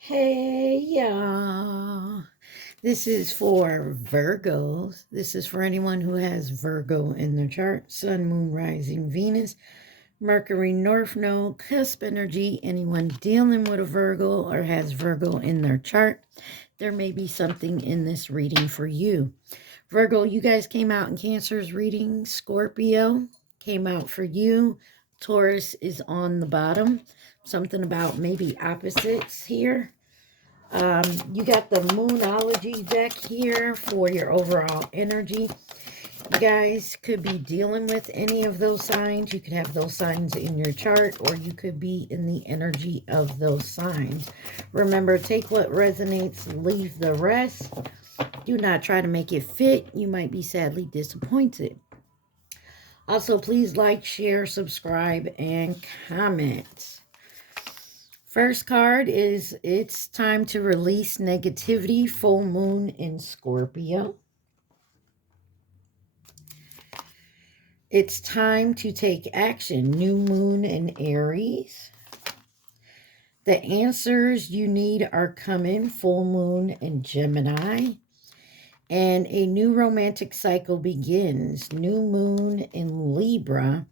Hey, y'all. This is for Virgos. This is for anyone who has Virgo in their chart. Sun, Moon, Rising, Venus, Mercury, North Node, cusp energy. Anyone dealing with a Virgo or has Virgo in their chart, there may be something in this reading for you. Virgo, you guys came out in Cancer's reading. Scorpio came out for you. Taurus is on the bottom. Something about maybe opposites here. You got the Moonology deck here for your overall energy. You guys could be dealing with any of those signs. You could have those signs in your chart, or you could be in the energy of those signs. Remember, take what resonates, leave the rest. Do not try to make it fit. You might be sadly disappointed. Also, please like, share, subscribe, and comment. First card is it's time to release negativity, full moon in Scorpio. It's time to take action, new moon in Aries. The answers you need are coming, full moon in Gemini. And a new romantic cycle begins, new moon in Libra.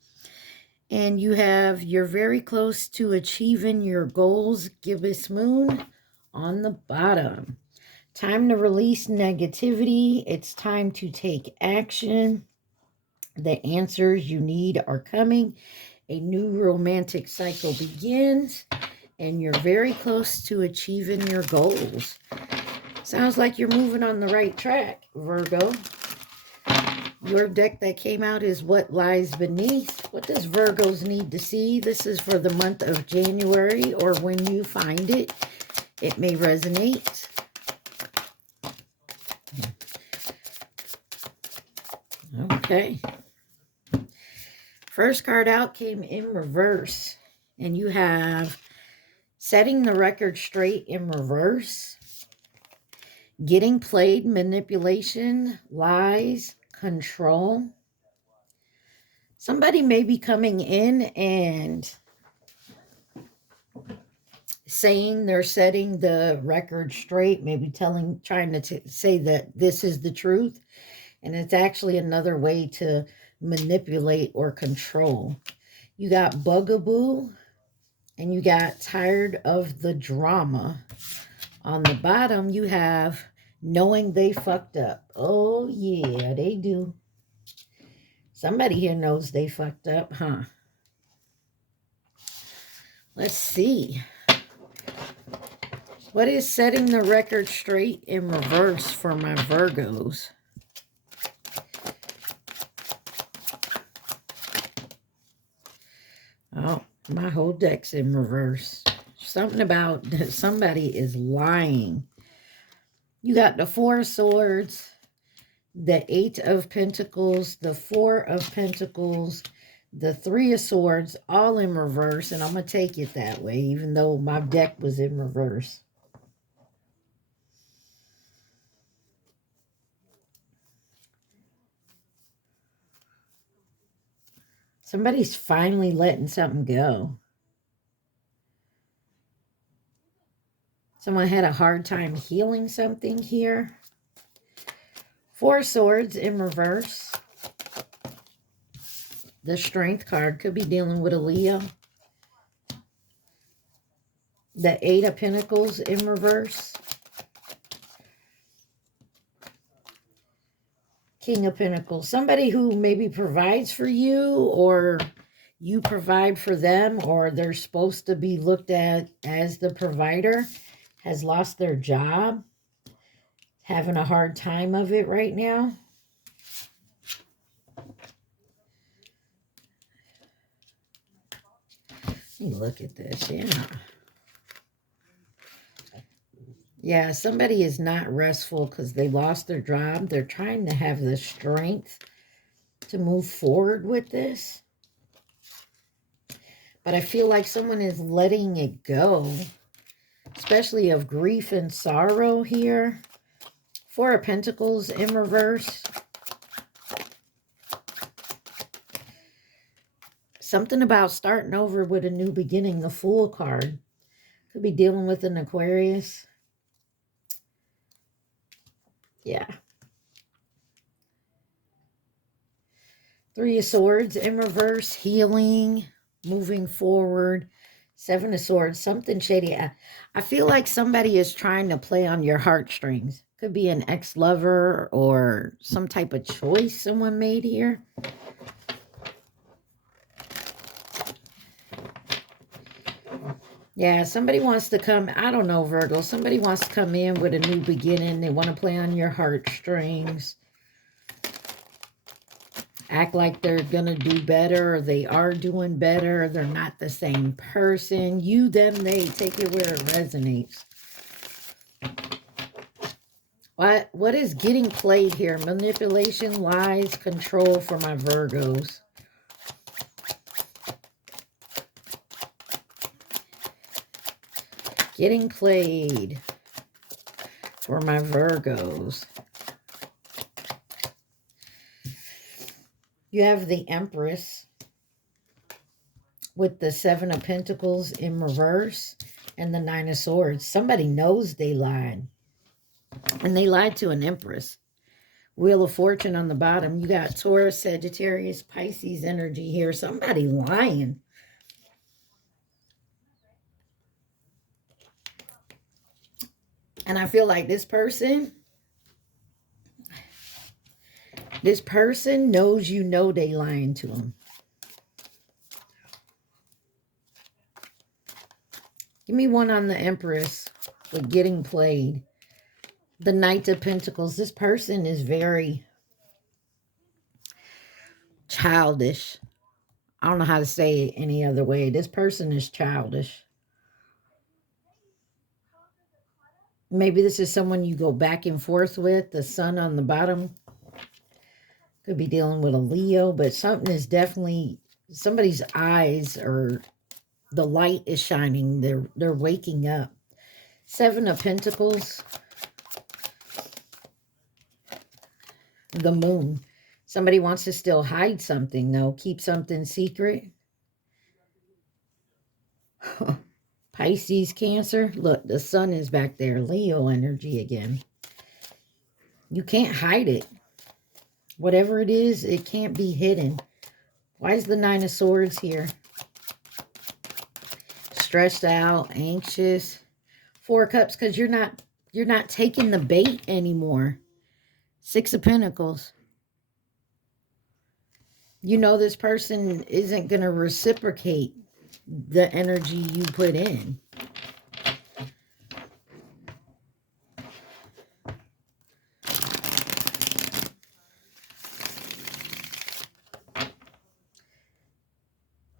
And you're very close to achieving your goals, gibbous moon on the bottom. Time to release negativity. It's time to take action. The answers you need are coming. A new romantic cycle begins, and you're very close to achieving your goals. Sounds like you're moving on the right track, Virgo. Your deck that came out is What Lies Beneath. What does Virgos need to see? This is for the month of January, or when you find it, it may resonate. Okay. First card out came in reverse, and you have setting the record straight in reverse, getting played, manipulation, lies, control. Somebody may be coming in and saying they're setting the record straight, maybe trying to say that this is the truth, and it's actually another way to manipulate or control. You got bugaboo, and you got tired of the drama. On the bottom, you have knowing they fucked up. Oh, yeah, they do. Somebody here knows they fucked up, huh? Let's see. What is setting the record straight in reverse for my Virgos? Oh, my whole deck's in reverse. Something about somebody is lying. You got the Four of Swords, the Eight of Pentacles, the Four of Pentacles, the Three of Swords, all in reverse. And I'm going to take it that way, even though my deck was in reverse. Somebody's finally letting something go. Someone had a hard time healing something here. Four of Swords in reverse. The Strength card could be dealing with a Leo. The Eight of Pentacles in reverse. King of Pentacles. Somebody who maybe provides for you, or you provide for them, or they're supposed to be looked at as the provider, has lost their job, having a hard time of it right now. Let me look at this. Yeah, somebody is not restful because they lost their job. They're trying to have the strength to move forward with this. But I feel like someone is letting it go, especially of grief and sorrow here. Four of Pentacles in reverse. Something about starting over with a new beginning, the Fool card. Could be dealing with an Aquarius. Yeah. Three of Swords in reverse, healing, moving forward. Seven of Swords, something shady. I feel like somebody is trying to play on your heartstrings. Could be an ex-lover or some type of choice someone made here. Yeah, somebody wants to come, I don't know, Virgo. Somebody wants to come in with a new beginning. They want to play on your heartstrings. Act like they're going to do better, or they are doing better. They're not the same person. You, them, they. Take it where it resonates. What is getting played here? Manipulation, lies, control for my Virgos. Getting played for my Virgos. You have the Empress with the Seven of Pentacles in reverse and the Nine of Swords. Somebody knows they lied. And they lied to an Empress. Wheel of Fortune on the bottom. You got Taurus, Sagittarius, Pisces energy here. Somebody lying. And I feel like this person knows you know they lying to them. Give me one on the Empress with getting played. The Knight of Pentacles. This person is very childish. I don't know how to say it any other way. This person is childish. Maybe this is someone you go back and forth with. The Sun on the bottom. Could be dealing with a Leo, but something is definitely, somebody's eyes or the light is shining. They're waking up. Seven of Pentacles. The Moon. Somebody wants to still hide something, though. Keep something secret. Pisces, Cancer. Look, the Sun is back there. Leo energy again. You can't hide it. Whatever it is, it can't be hidden. Why is the Nine of Swords here? Stressed out, anxious. Four of Cups, because you're not taking the bait anymore. Six of Pentacles. You know this person isn't going to reciprocate the energy you put in.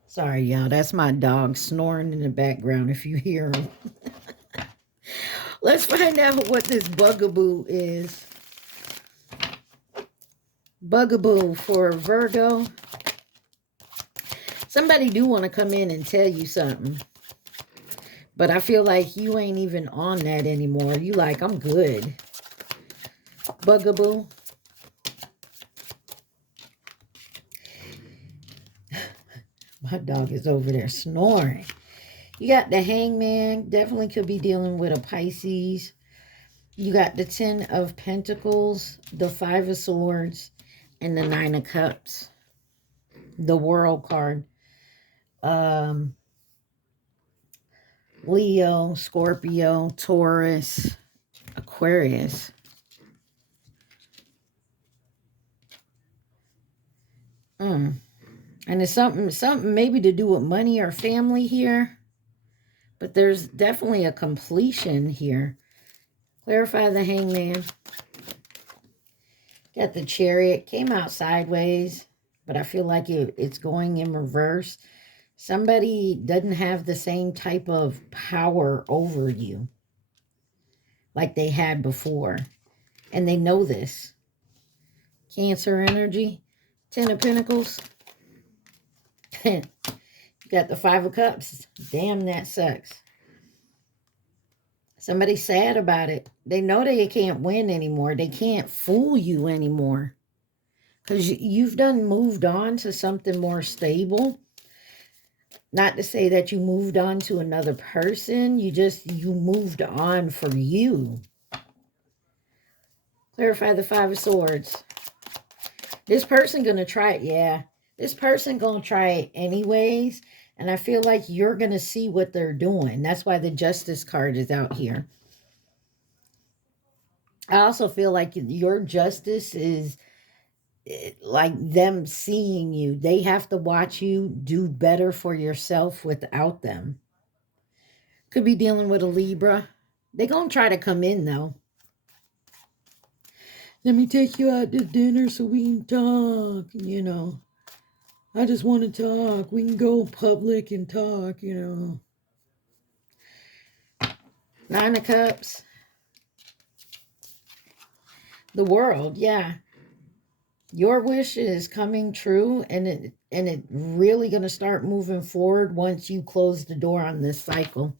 Sorry, y'all. That's my dog snoring in the background if you hear him. Let's find out what this bugaboo is. Bugaboo for Virgo. Somebody do want to come in and tell you something. But I feel like you ain't even on that anymore. You like, I'm good. Bugaboo. My dog is over there snoring. You got the Hangman. Definitely could be dealing with a Pisces. You got the Ten of Pentacles, the Five of Swords, and the Nine of Cups. The World card. Leo, Scorpio, Taurus, Aquarius. And it's something maybe to do with money or family here. But there's definitely a completion here. Clarify the Hangman. Got the Chariot. Came out sideways, but I feel like it's going in reverse. Somebody doesn't have the same type of power over you like they had before. And they know this. Cancer energy. Ten of Pentacles. You got the Five of Cups. Damn, that sucks. Somebody's sad about it. They know they can't win anymore. They can't fool you anymore. Because you've done moved on to something more stable. Not to say that you moved on to another person. You moved on for you. Clarify the Five of Swords. This person going to try it. Yeah. This person going to try it anyways. And I feel like you're going to see what they're doing. That's why the Justice card is out here. I also feel like your justice is like them seeing you. They have to watch you do better for yourself without them. Could be dealing with a Libra. They're going to try to come in, though. Let me take you out to dinner so we can talk, you know. I just want to talk. We can go public and talk, you know. Nine of Cups. The World, yeah. Your wish is coming true, and it really going to start moving forward once you close the door on this cycle.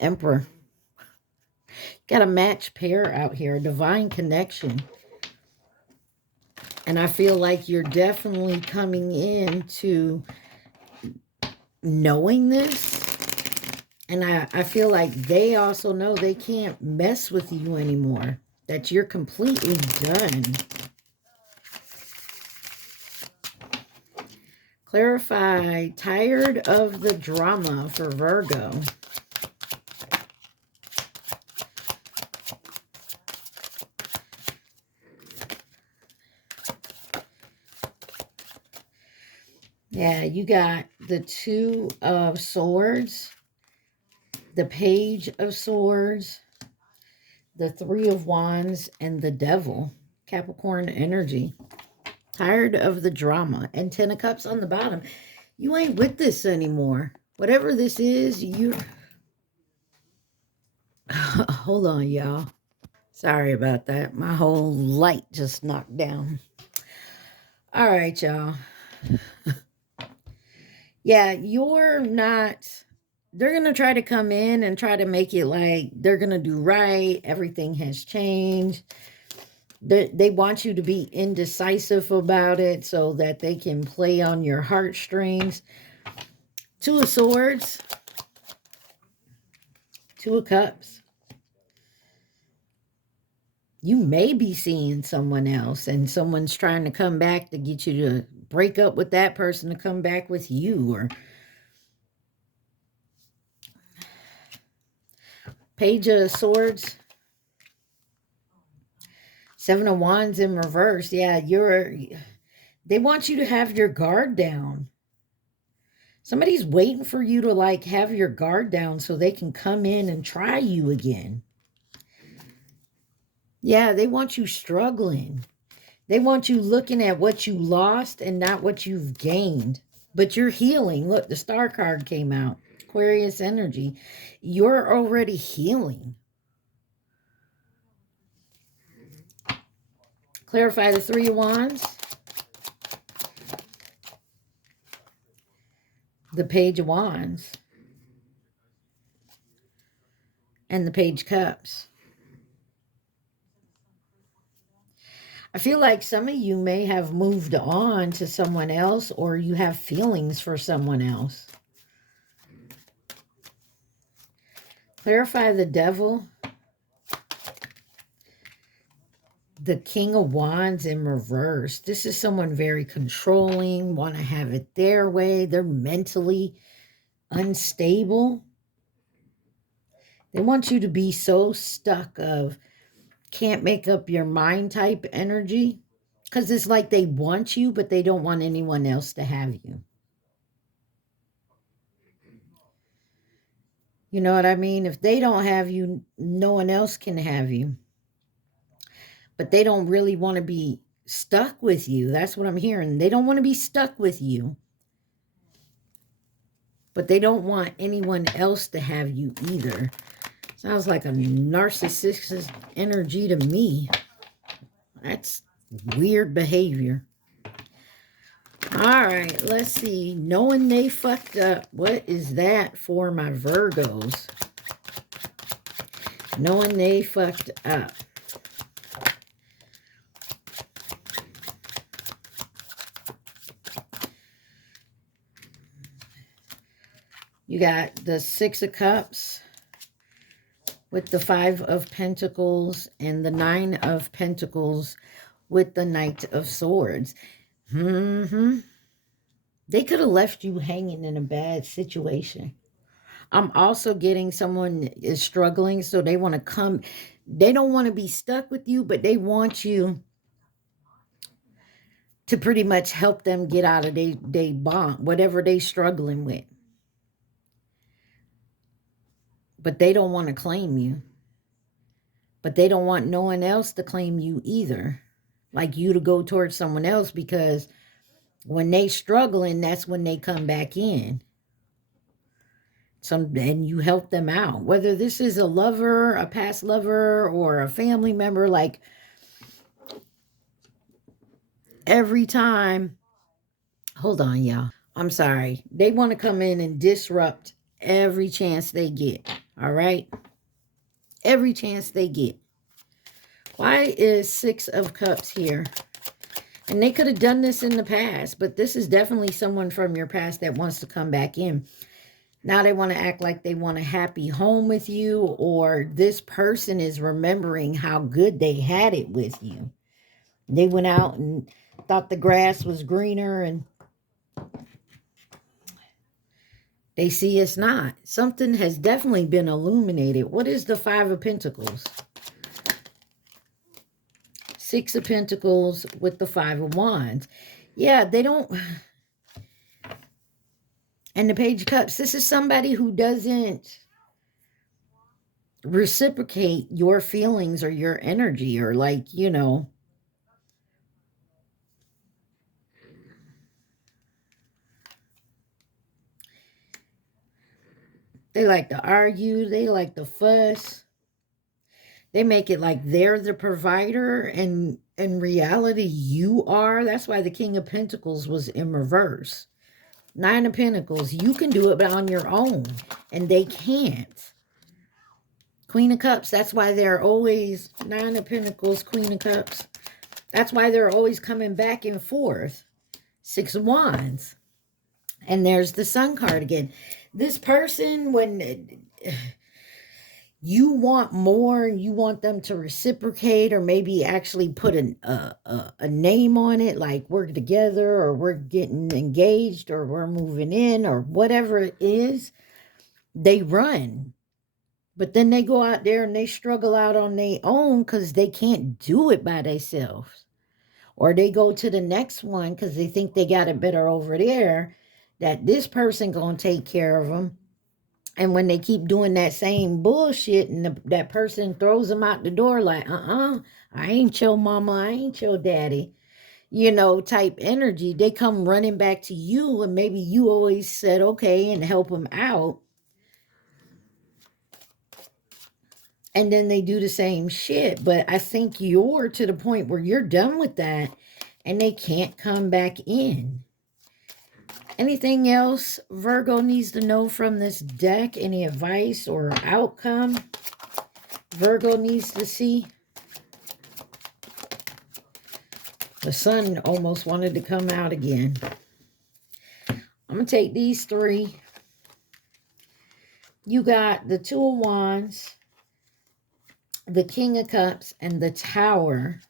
Emperor. Got a match pair out here, a divine connection. And I feel like you're definitely coming into knowing this. And I feel like they also know they can't mess with you anymore. That you're completely done. Clarify, tired of the drama for Virgo. Yeah, you got the Two of Swords, the Page of Swords, the Three of Wands, and the Devil. Capricorn energy. Tired of the drama. And Ten of Cups on the bottom. You ain't with this anymore. Whatever this is, you... Hold on, y'all. Sorry about that. My whole light just knocked down. All right, y'all. Yeah, you're not... They're going to try to come in and try to make it like they're going to do right. Everything has changed. They want you to be indecisive about it so that they can play on your heartstrings. Two of Swords. Two of Cups. You may be seeing someone else and someone's trying to come back to get you to break up with that person to come back with you. Or Page of Swords. Seven of Wands in reverse. Yeah, they want you to have your guard down. Somebody's waiting for you to like have your guard down so they can come in and try you again. Yeah, they want you struggling. They want you looking at what you lost and not what you've gained. But you're healing. Look, the Star card came out. Aquarius energy. You're already healing. Clarify the Three of Wands. The Page of Wands. And the Page Cups. I feel like some of you may have moved on to someone else, or you have feelings for someone else. Clarify the Devil. The King of Wands in reverse. This is someone very controlling, want to have it their way. They're mentally unstable. They want you to be so stuck of can't make up your mind type energy. Because it's like they want you, but they don't want anyone else to have you. You know what I mean? If they don't have you, no one else can have you. But they don't really want to be stuck with you. That's what I'm hearing. They don't want to be stuck with you. But they don't want anyone else to have you either. Sounds like a narcissistic energy to me. That's weird behavior. All right, let's see. Knowing they fucked up. What is that for my Virgos? Knowing they fucked up. You got the Six of Cups with the Five of Pentacles and the Nine of Pentacles with the Knight of Swords. They could have left you hanging in a bad situation. I'm also getting someone is struggling, so they want to come. They don't want to be stuck with you, but they want you to pretty much help them get out of they bond, whatever they struggling with. But they don't want to claim you. But they don't want no one else to claim you either. Like you to go towards someone else, because when they struggling, that's when they come back in. And you help them out. Whether this is a lover, a past lover, or a family member, like every time. Hold on, y'all. I'm sorry. They want to come in and disrupt every chance they get. All right? Every chance they get. Why is Six of Cups here? And they could have done this in the past, but this is definitely someone from your past that wants to come back in. Now they want to act like they want a happy home with you, or this person is remembering how good they had it with you. They went out and thought the grass was greener, and they see it's not. Something has definitely been illuminated. What is the Five of Pentacles? Six of Pentacles with the Five of Wands. Yeah, they don't... And the Page of Cups. This is somebody who doesn't reciprocate your feelings or your energy, or like, you know... They like to argue. They like to fuss. They make it like they're the provider, and in reality, you are. That's why the King of Pentacles was in reverse. Nine of Pentacles, you can do it on your own, and they can't. Queen of Cups, that's why they're always, Nine of Pentacles, Queen of Cups. That's why they're always coming back and forth. Six of Wands. And there's the Sun card again. This person, when you want more, you want them to reciprocate, or maybe actually put a name on it, like we're together, or we're getting engaged, or we're moving in, or whatever it is, they run. But then they go out there and they struggle out on their own because they can't do it by themselves. Or they go to the next one because they think they got it better over there, that this person gonna take care of them. And when they keep doing that same bullshit, and that person throws them out the door like, I ain't your mama, I ain't your daddy, you know, type energy, they come running back to you, and maybe you always said okay and help them out. And then they do the same shit. But I think you're to the point where you're done with that, and they can't come back in. Anything else Virgo needs to know from this deck? Any advice or outcome Virgo needs to see? The sun almost wanted to come out again. I'm going to take these three. You got the Two of Wands, the King of Cups, and the Tower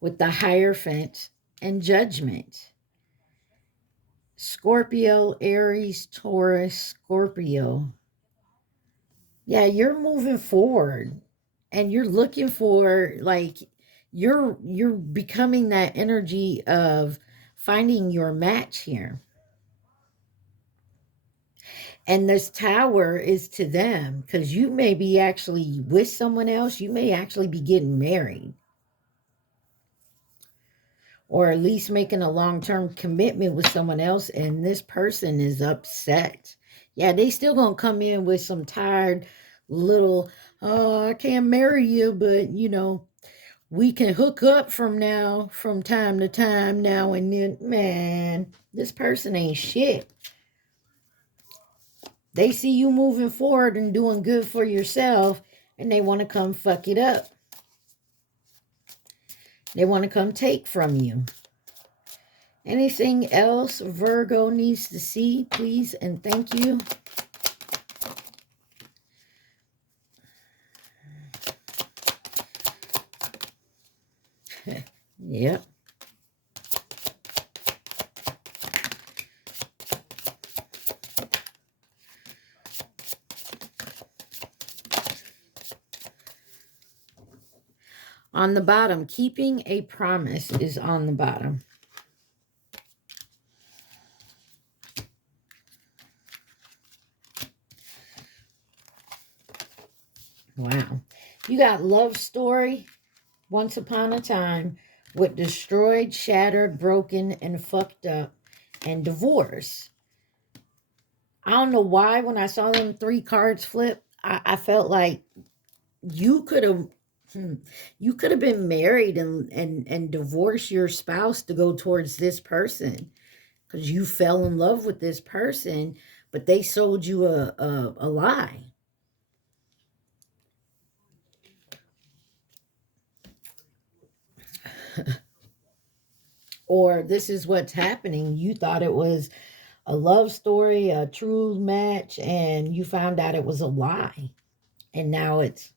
with the Hierophant and Judgment. Scorpio, Aries, Taurus, Scorpio. Yeah, you're moving forward, and you're looking for, like, you're becoming that energy of finding your match here. And this Tower is to them, because you may be actually with someone else. You may actually be getting married, or at least making a long-term commitment with someone else, and this person is upset. Yeah, they still gonna come in with some tired little, oh, I can't marry you, but, you know, we can hook up from time to time, now and then. Man, this person ain't shit. They see you moving forward and doing good for yourself, and they want to come fuck it up. They want to come take from you. Anything else Virgo needs to see, please, and thank you. Yep. On the bottom, keeping a promise is on the bottom. Wow. You got love story, once upon a time, with destroyed, shattered, broken, and fucked up, and divorce. I don't know why when I saw them 3 cards flip, I felt like you could have been married and divorced your spouse to go towards this person because you fell in love with this person, but they sold you a lie. Or this is what's happening. You thought it was a love story, a true match, and you found out it was a lie. And now it's,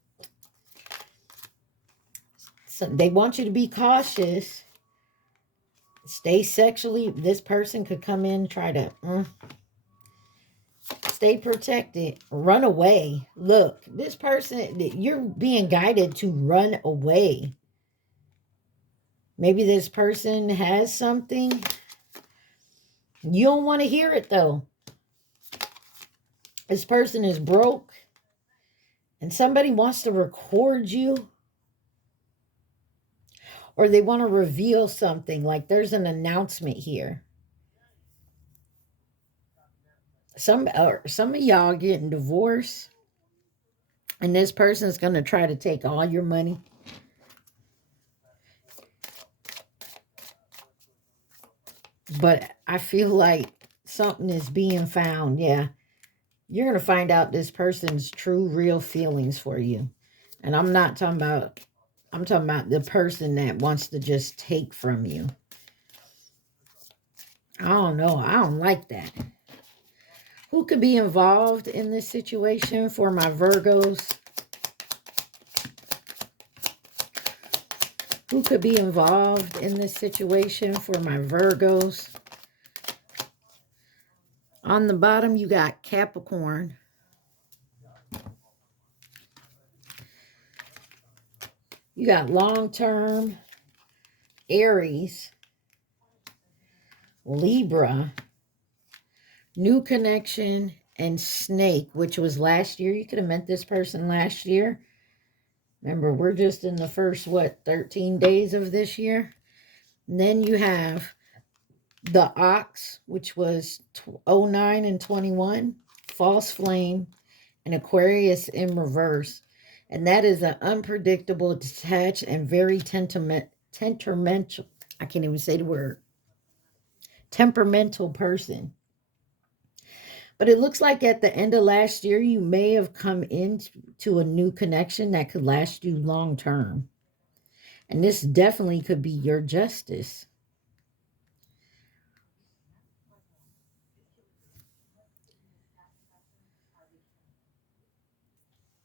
so they want you to be cautious. Stay sexually. This person could come in, try to stay protected, run away. Look, this person, you're being guided to run away. Maybe this person has something. You don't want to hear it though. This person is broke and somebody wants to record you, or they want to reveal something, like there's an announcement here. Some of y'all getting divorced, and this person is going to try to take all your money. But I feel like something is being found. Yeah. You're going to find out this person's true, real feelings for you. And I'm not talking about, I'm talking about the person that wants to just take from you. I don't know. I don't like that. Who could be involved in this situation for my Virgos? Who could be involved in this situation for my Virgos? On the bottom, you got Capricorn. You got long-term Aries, Libra, new connection, and Snake, which was last year. You could have met this person last year. Remember, we're just in the first, 13 days of this year. And then you have the Ox, which was 09 and 21, False Flame, and Aquarius in reverse. And that is an unpredictable, detached, and very temperamental, I can't even say the word, temperamental person. But it looks like at the end of last year, you may have come into a new connection that could last you long term. And this definitely could be your justice.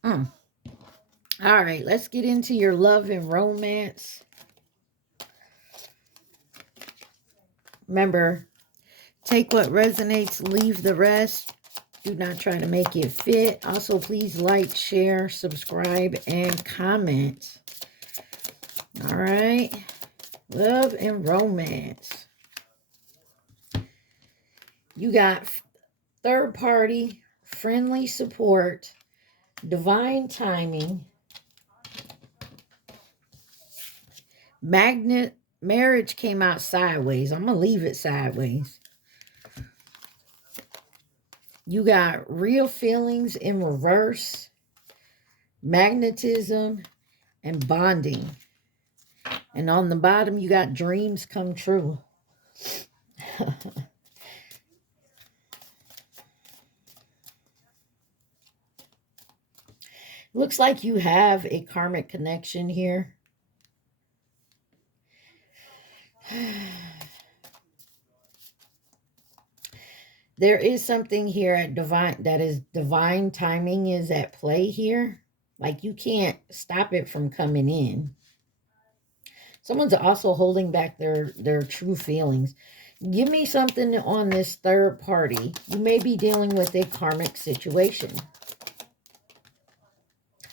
All right, let's get into your love and romance. Remember, take what resonates, leave the rest. Do not try to make it fit. Also, please like, share, subscribe, and comment. All right. Love and romance. You got third party, friendly support, divine timing, magnet. Marriage came out sideways. I'm going to leave it sideways. You got real feelings in reverse, magnetism, and bonding. And on the bottom, you got dreams come true. Looks like you have a karmic connection here. There is something here at divine timing is at play here. Like you can't stop it from coming in. Someone's also holding back their true feelings. Give me something on this third party. You may be dealing with a karmic situation.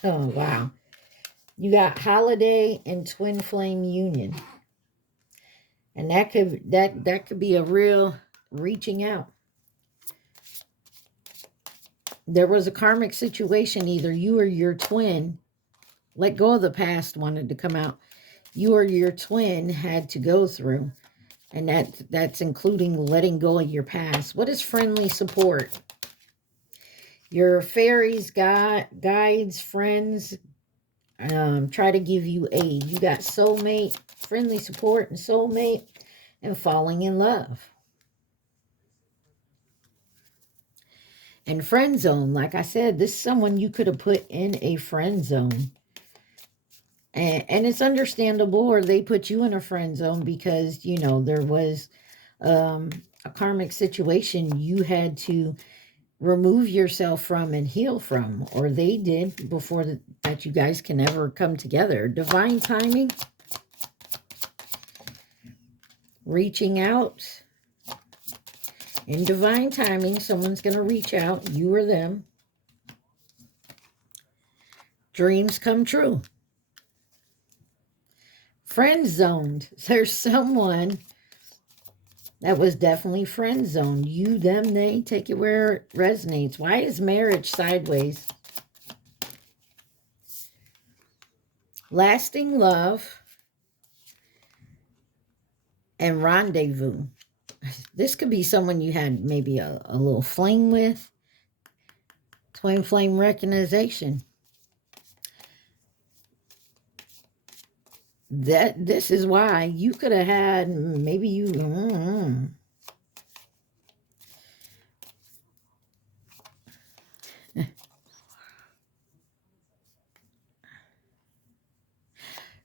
Oh, wow. You got holiday and twin flame union. And that could be a real reaching out. There was a karmic situation, either you or your twin, let go of the past, wanted to come out. You or your twin had to go through. And that's including letting go of your past. What is friendly support? Your fairies, guides, friends, try to give you aid. You got soulmate, friendly support, and soulmate, and falling in love. And friend zone, like I said, this is someone you could have put in a friend zone. And it's understandable, or they put you in a friend zone because, you know, there was a karmic situation you had to remove yourself from and heal from, or they did before that you guys can ever come together. Divine timing, reaching out. In divine timing, someone's going to reach out, you or them. Dreams come true. Friend zoned. There's someone that was definitely friend zoned. You, them, they. Take it where it resonates. Why is marriage sideways? Lasting love and rendezvous. This could be someone you had maybe a little fling with. Twin flame recognition. This is why you could have had, maybe you...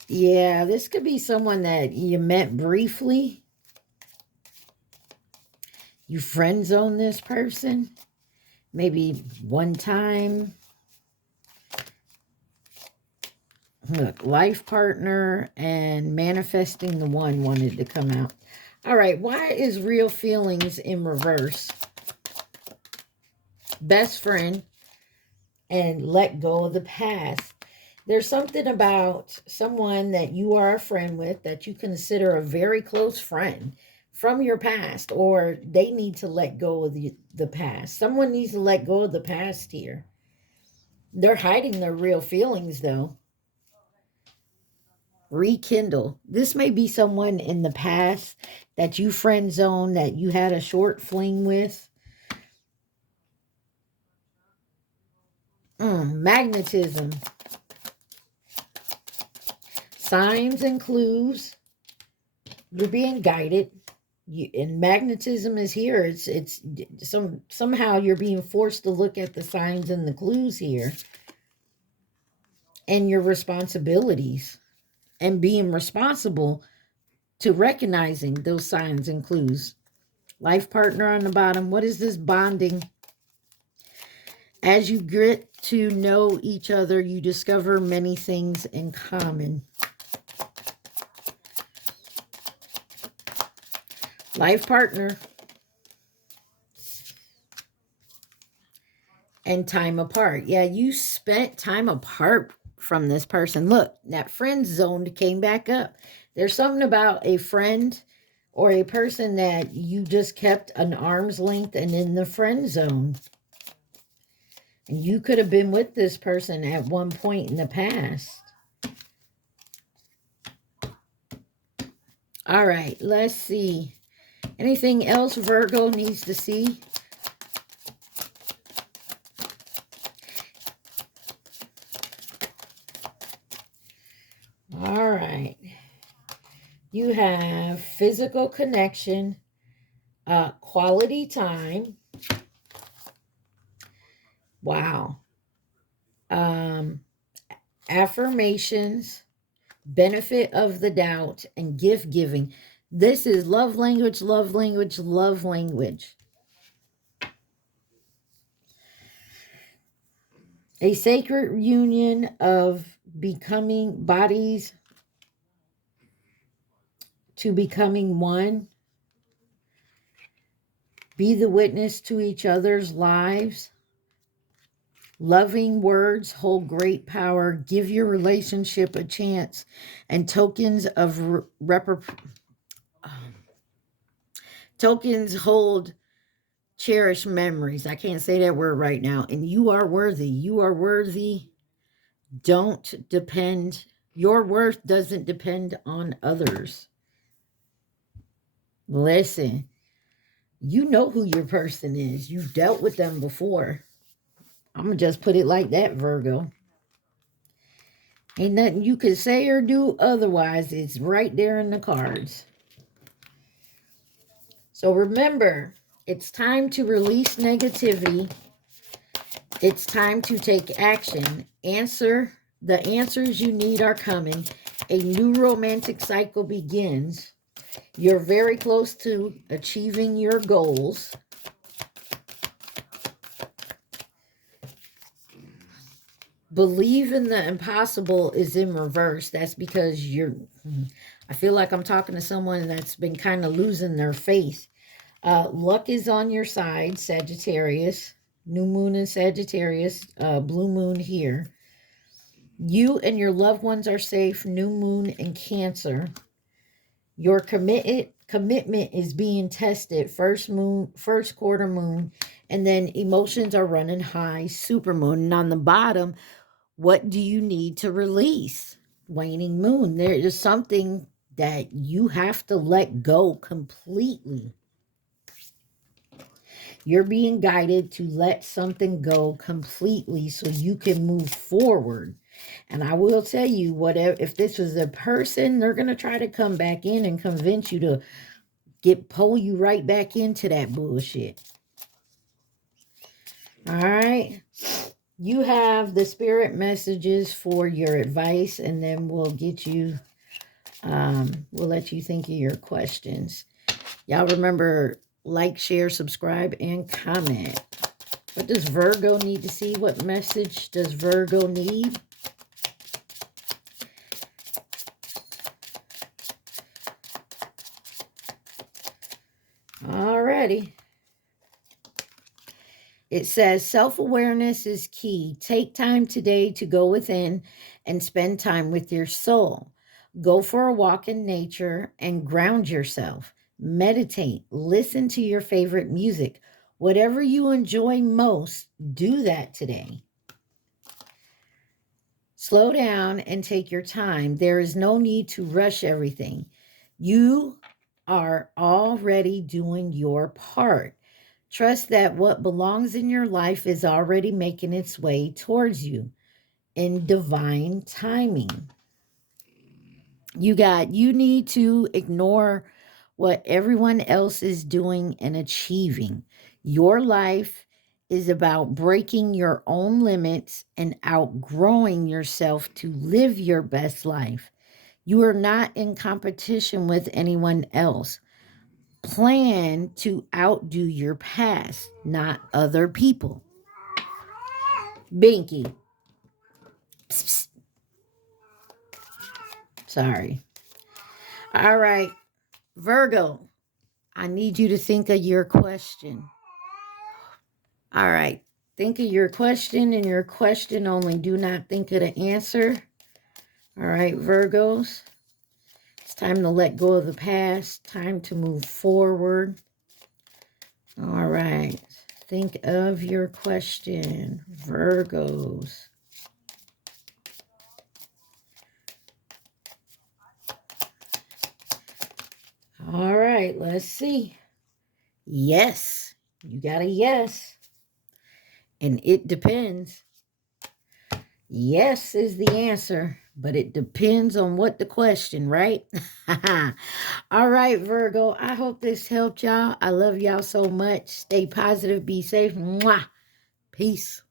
Yeah, this could be someone that you met briefly. You friend zone this person. Maybe one time. Look, life partner and manifesting the one wanted to come out. All right, why is real feelings in reverse? Best friend and let go of the past. There's something about someone that you are a friend with that you consider a very close friend from your past, or they need to let go of the past. Someone needs to let go of the past here. They're hiding their real feelings, though. Rekindle. This may be someone in the past that you friend zone, that you had a short fling with. Magnetism. Signs and clues. You're being guided. And magnetism is here. It's somehow you're being forced to look at the signs and the clues here. And your responsibilities. And being responsible to recognizing those signs and clues. Life partner on the bottom. What is this bonding? As you get to know each other, you discover many things in common. Life partner. And time apart. Yeah, you spent time apart from this person. Look, that friend zone came back up. There's something about a friend or a person that you just kept an arm's length and in the friend zone. And you could have been with this person at one point in the past. All right, let's see. Anything else Virgo needs to see? All right. You have physical connection, quality time. Wow. Affirmations, benefit of the doubt, and gift giving. This is love language, love language, love language. A sacred union of becoming bodies to becoming one. Be the witness to each other's lives. Loving words hold great power. Give your relationship a chance. And tokens hold cherished memories. I can't say that word right now. And you are worthy. You are worthy. Don't depend. Your worth doesn't depend on others. Listen, you know who your person is. You've dealt with them before. I'm going to just put it like that, Virgo. Ain't nothing you could say or do otherwise. It's right there in the cards. So remember, it's time to release negativity. It's time to take action. The answers you need are coming. A new romantic cycle begins. You're very close to achieving your goals. Believe in the impossible is in reverse. That's because I feel like I'm talking to someone that's been kind of losing their faith. Luck is on your side, Sagittarius. New moon in Sagittarius, blue moon here. You and your loved ones are safe. New moon in Cancer. Your commitment is being tested. First quarter moon, and then emotions are running high. Super moon. And on the bottom, what do you need to release? Waning moon. There is something that you have to let go completely. You're being guided to let something go completely so you can move forward. And I will tell you, whatever, if this was a person, they're going to try to come back in and convince you to pull you right back into that bullshit. All right. You have the spirit messages for your advice, and then we'll get you, we'll let you think of your questions. Y'all remember, like, share, subscribe, and comment. What does Virgo need to see? What message does Virgo need? Alrighty. It says self-awareness is key. Take time today to go within and spend time with your soul. Go for a walk in nature and ground yourself. Meditate. Listen to your favorite music. Whatever you enjoy most, do that today. Slow down and take your time. There is no need to rush everything. You are already doing your part. Trust that what belongs in your life is already making its way towards you in divine timing. You need to ignore what everyone else is doing and achieving. Your life is about breaking your own limits and outgrowing yourself to live your best life. You are not in competition with anyone else. Plan to outdo your past, not other people. Binky. Psst, psst. Sorry. All right. Virgo, I need you to think of your question. All right. Think of your question and your question only. Do not think of the answer. All right, Virgos. It's time to let go of the past. Time to move forward. All right. Think of your question, Virgos. All right, let's see. Yes. You got a yes. And it depends. Yes is the answer, but it depends on what the question, right? All right, Virgo. I hope this helped y'all. I love y'all so much. Stay positive. Be safe. Mwah. Peace.